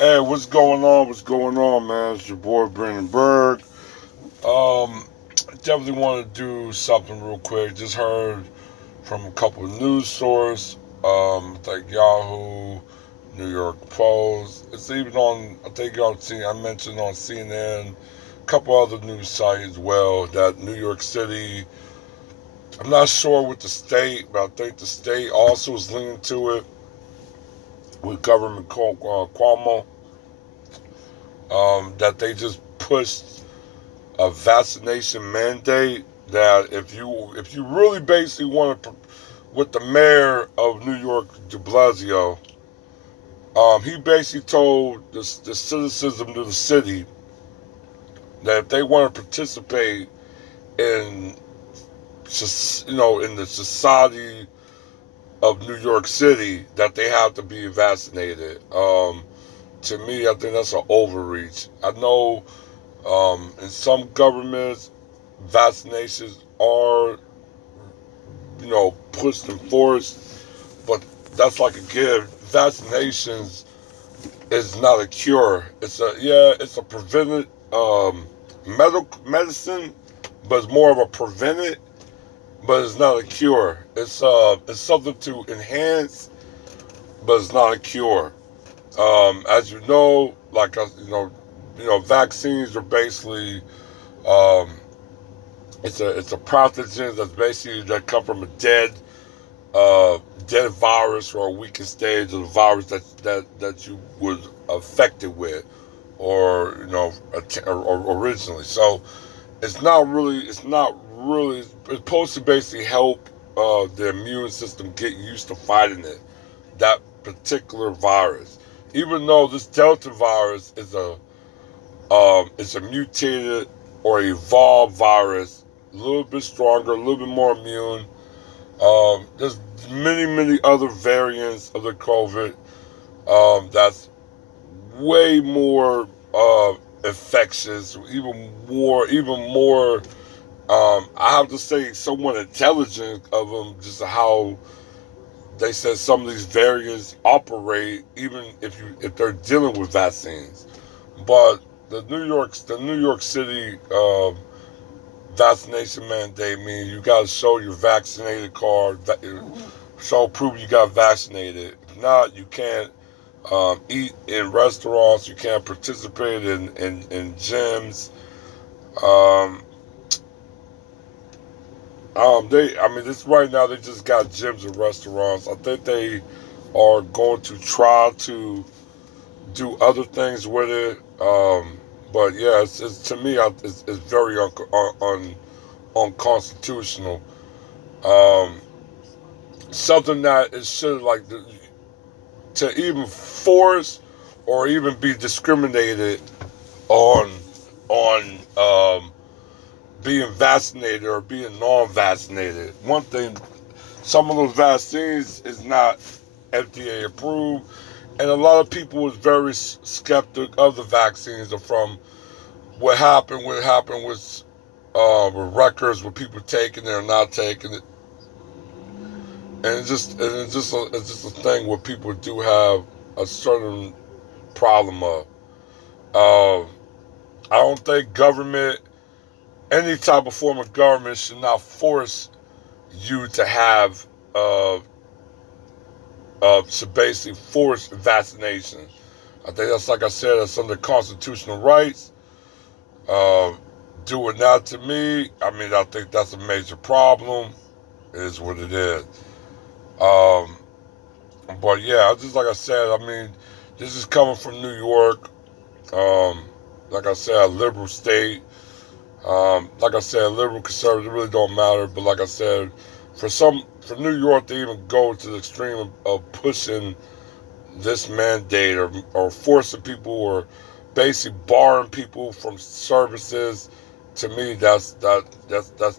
Hey, what's going on? What's going on, man? It's your boy Brandon Berg. Definitely want to do something real quick. Just heard from a couple of news sources, like Yahoo, New York Post. It's even on. I think y'all seen. I mentioned on CNN, a couple other news sites as well that New York City. I'm not sure with the state, but I think the state also is leaning to it with Governor Cuomo. That they just pushed a vaccination mandate that if you really basically want to with the mayor of New York de Blasio, he basically told the citizens of the city that if they want to participate in in the society of New York City that they have to be vaccinated. To me, I think that's an overreach. I know in some governments vaccinations are pushed and forced, but that's like a give. Vaccinations is not a cure. It's a preventive medical medicine, but it's more of a preventive, but it's not a cure. It's something to enhance, but it's not a cure. As you know, vaccines are basically um, it's a pathogen that's basically that come from a dead virus or a weakened stage of the virus that you was affected with, or originally. So it's not really it's supposed to basically help the immune system get used to fighting that particular virus. Even though this Delta virus is a mutated or evolved virus, a little bit stronger, a little bit more immune. There's many other variants of the COVID that's way more infectious, even more. I have to say, somewhat intelligent of them, just how they said some of these variants operate, even if they're dealing with vaccines. But the New York City vaccination mandate means you got to show your vaccinated card, show proof you got vaccinated. If not, you can't eat in restaurants. You can't participate in gyms. Um, this right now they just got gyms and restaurants. I think they are going to try to do other things with it. But yeah, it's to me, it's very unconstitutional. Um, Something that it should to even force or even be discriminated on on being vaccinated or being non-vaccinated. One thing, some of those vaccines is not FDA approved, and a lot of people was very skeptic of the vaccines from what happened with records with people taking it or not taking it, and it's just a thing where people do have a certain problem of. Um, I don't think government, any type of form of government, should not force you to have should basically force vaccination. I think that's, like I said, that's under constitutional rights. Uh, Doing that to me, I think that's a major problem. It is what it is. Um, but yeah, just like I said, this is coming from New York. Um, like I said, a liberal state. Like I said, liberal, conservative really don't matter. But like I said, for New York to even go to the extreme of pushing this mandate or forcing people or basically barring people from services, to me that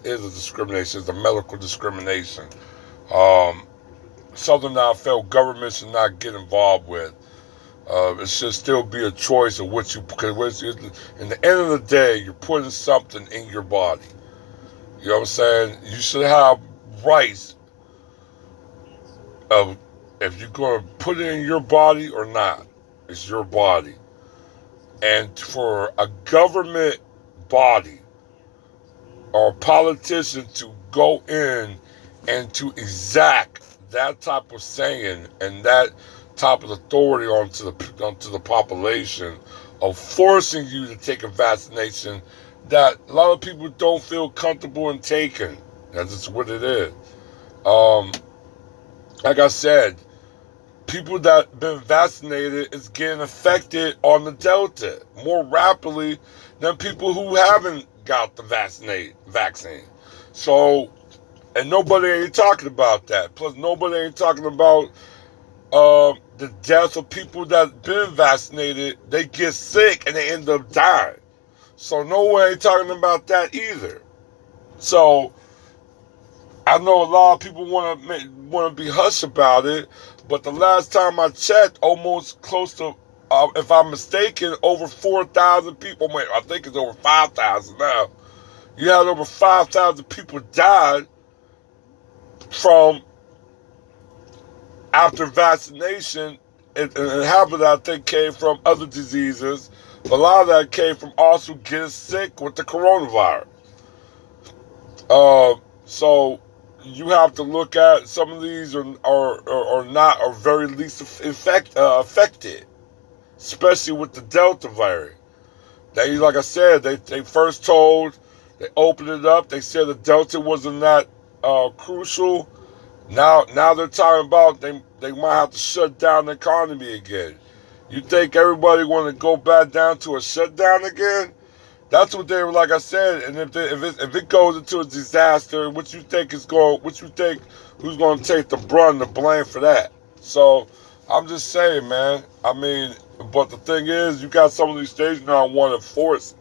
is a discrimination. It's a medical discrimination. Um, Something that I felt government should not get involved with. It should still be a choice of what you, because in the end of the day, you're putting something in your body. You know what I'm saying? You should have rights of if you're going to put it in your body or not. It's your body. And for a government body or a politician to go in and to exact that type of saying and that type of authority onto the population of forcing you to take a vaccination that a lot of people don't feel comfortable in taking. That's just what it is. Um, like I said, people that been vaccinated is getting affected on the Delta more rapidly than people who haven't got the vaccine. So, and nobody ain't talking about that. Plus, nobody ain't talking about the death of people that been vaccinated. They get sick and they end up dying. So no one ain't talking about that either. So I know a lot of people want to be hush about it, but the last time I checked, almost close to, if I'm mistaken, over 4,000 people. Wait, I think it's over 5,000 now. You had over 5,000 people died from after vaccination, and half of that I think came from other diseases. But a lot of that came from also getting sick with the coronavirus. So you have to look at some of these are very least affected, especially with the Delta variant. They, like I said, they first told, they opened it up. They said the Delta wasn't that crucial. Now they're talking about they might have to shut down the economy again. You think everybody want to go back down to a shutdown again? That's what they were, like I said. And if it goes into a disaster, what you think who's going to take the brunt, the blame for that? So I'm just saying, man. I mean, but the thing is, you got some of these states now want to force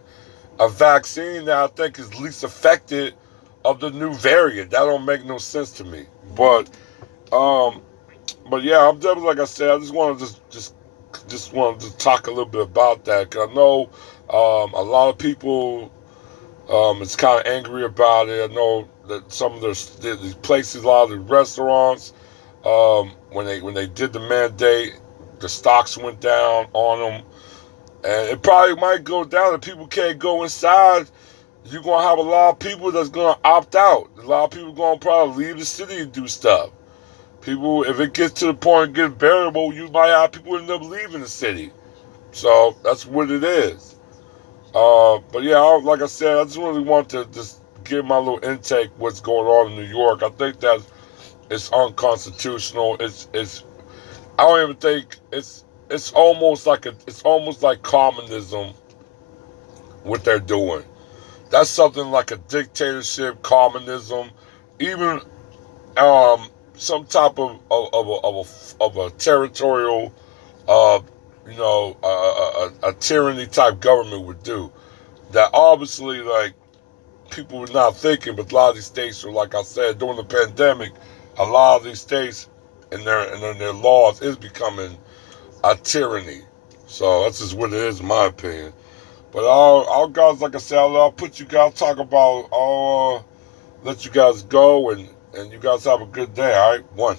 a vaccine that I think is least affected of the new variant. That don't make no sense to me. Um, but yeah, I'm definitely, like I said, I just want to just wanted to talk a little bit about that, because I know a lot of people is kind of angry about it. I know that some of these places, a lot of the restaurants, when they did the mandate, the stocks went down on them, and it probably might go down if people can't go inside. You're gonna have a lot of people that's gonna opt out. A lot of people gonna probably leave the city and do stuff. People, if it gets to the point and gets bearable, you might have people end up leaving the city. So that's what it is. But yeah, like I said, I just really want to just give my little intake what's going on in New York. I think that it's unconstitutional. It's I don't even think it's almost like communism what they're doing. That's something like a dictatorship, communism, even um, some type of a territorial, uh, a tyranny type government would do. That obviously, like, people were not thinking, but a lot of these states are, like I said, during the pandemic, a lot of these states and their laws is becoming a tyranny. So that's just what it is, in my opinion. But all guys, like I said, I'll put you guys talk about. I'll let you guys go, and you guys have a good day. All right, one.